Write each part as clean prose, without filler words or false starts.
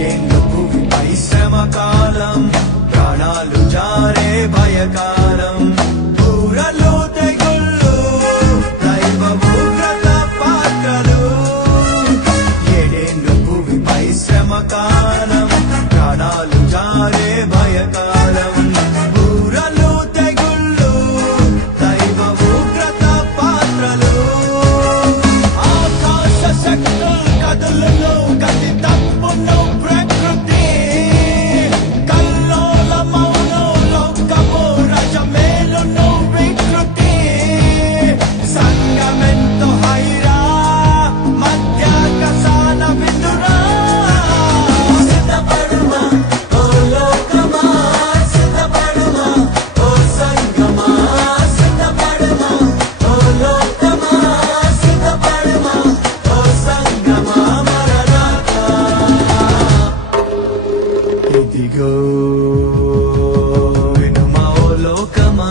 ఏడేండ్లు భూమిపై శ్రమ కాలం, ప్రాణాలు జారే భయకాలం, బూరలు తెగుళ్ళు దైవ ఉగ్రత పాత్రలు. ఏడేండ్లు భూమిపై శ్రమ కాలం, ప్రాణాలు జారే భయకాలం, బూరలు తెగుళ్ళు దైవ ఉగ్రత పాత్రలు. ఆకాశ శక్తులు కదులును, గతి తప్పును ప్రకృతి, కల్లోలమౌను లోకము, రజమేలును వికృతి. సంగమెంతో హైరా, మధ్యాకాశాన విందురా. సిద్ధపడుమా ఓ లోకమా, సిద్ధపడుమా ఓ సంగమా, సిద్ధపడుమా ఓ లోకమా, సిద్ధపడుమా ఓ సంగమా. మరణాత ఇదిగో వినుమా ఓ లోకమా,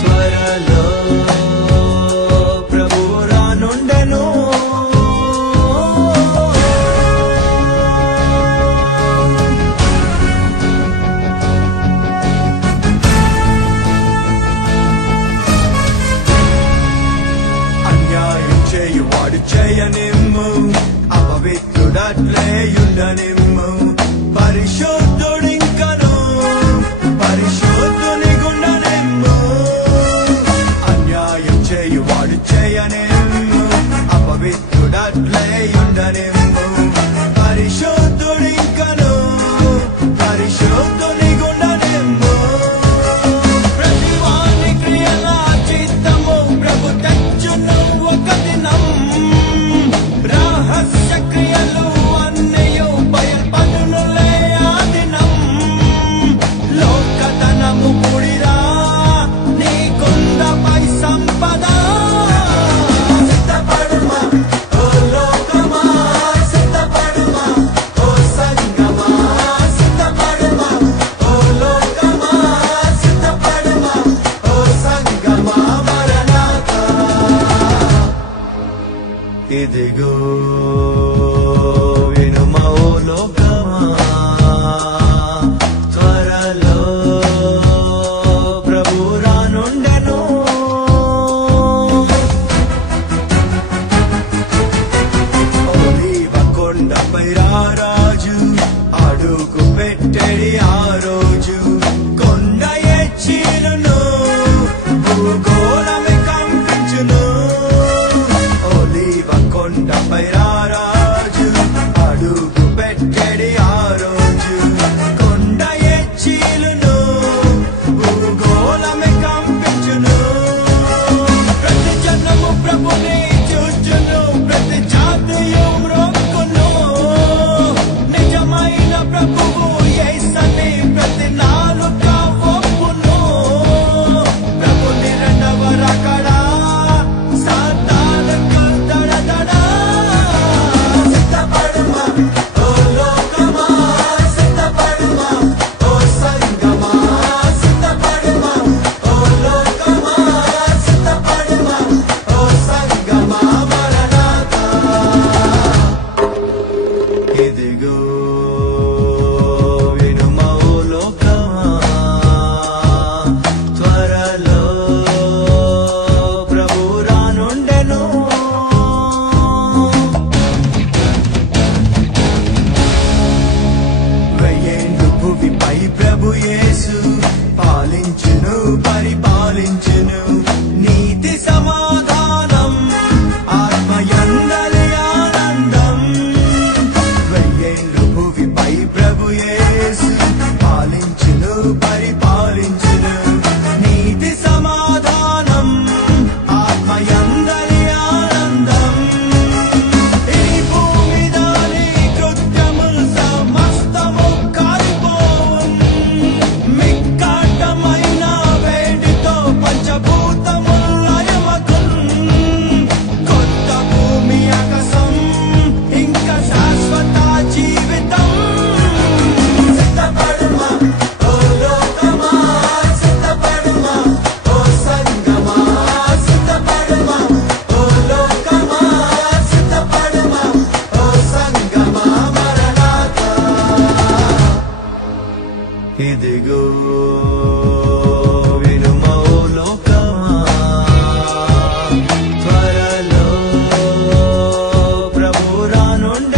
త్వరలో ప్రభువు రానుండెను. అన్యాయం చేయువాడు చేయనిమ్ము, అపవిత్రుడట్లే యుండనిమ్ము. పరిశుద్ధుడింకను పరిశుద్ధుని గుండనిమ్ము. అన్యాయం చేయువాడు చేయనిమ్ము, అపవిత్రుడట్లే యుండనిమ్ము. పరిశుద్ధుడింకను పరిశుద్ధుని గుండనిమ్ము. ప్రతివాని క్రియల చిత్తము ప్రభు తెచ్చును ఒక దినం. రహస్య క్రియలు అన్నయు బయల్పడునులే ఆ దినం. లోకధనము కూడిరా, నీకుందపై సంపద. సిద్ధపడుమా ఓ లోకమా, సిద్ధపడుమా ఓ సంగమా, సిద్ధపడుమా ఓ లోకమా, సిద్ధపడుమా ఓ సంగమా. మరణాత ఇదిగో వినుమా ఓ లోకమా, త్వరలో ప్రభువు రానుండెను. ఒలీవ కొండపై రారాజు అడుగు పెట్టెడి ఆ రోజు. కొండ ఎచ్చిరును, భూగోళమే కంపించును. ఒలీవ కొండపై రారాజు అడుగు పెట్టెడి ఆ రోజు. కొండ ఎచ్చిలును, భూగోళమే కంపించును. ప్రతి జనము ప్రభుని చూచును, ప్రతి జాతియు మ్రొక్కును. నిజమైన ప్రభువు యేసని ప్రతి నాలుక ఒప్పును. ప్రభుని రెండవ రాకడ సాతానుకు దడదడ. సిద్ధపడుమా ఓ లోకమా, సిద్ధపడుమా ఓ సంగమా, సిద్ధపడుమా ఓ లోకమా, సిద్ధపడుమా ఓ సంగమా. మరణాత ఇదిగో వినుమా ఓ లోకమా, త్వరలో ప్రభువు రానుండెను. వెయ్యేండ్లు భూమిపై ప్రభు యేసు పాలించును, పరిపాలించును. నీతి సమాధానం ఆత్మయందలి ఆనందం. వెయ్యేండ్లు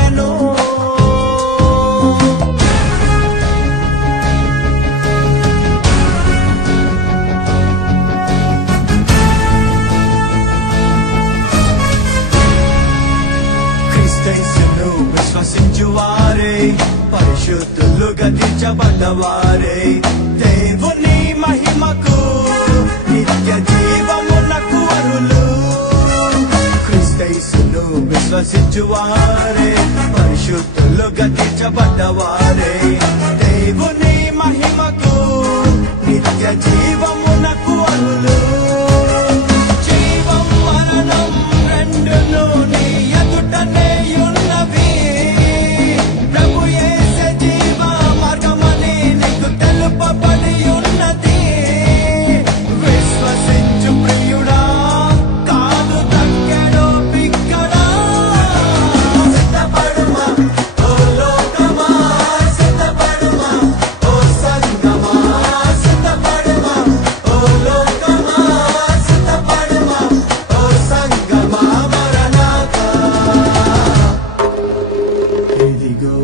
మారెను క్రీస్తు విశ్వసించువారే పరిశుద్ధులుగా తీర్చబడ్డవారే దేవుని మహిమకు నిత్య జీవమునకు అర్హులు క్రీస్తును విశ్వసించువారే పరిశుద్ధులుగా తీర్చబడ్డవారే దేవుని మహిమకు నిత్య జీవమునకు అర్హులు జీవం మరణం రెండును నీ ఎదుటనే ఉన్నవి ప్రభు యేసు జీవ మార్గమని నీకు తెలుపబడి ఉన్నది విశ్వసించు ప్రియుడా కాదు తగ్గెడో పిక్కడా సిద్ధపడుమా ఓ లోకమా సిద్ధపడుమా ఓ సంగమా సిద్ధపడుమా ఓ లోకమా సిద్ధపడుమా ఓ సంగమా మరణాత ఇదిగో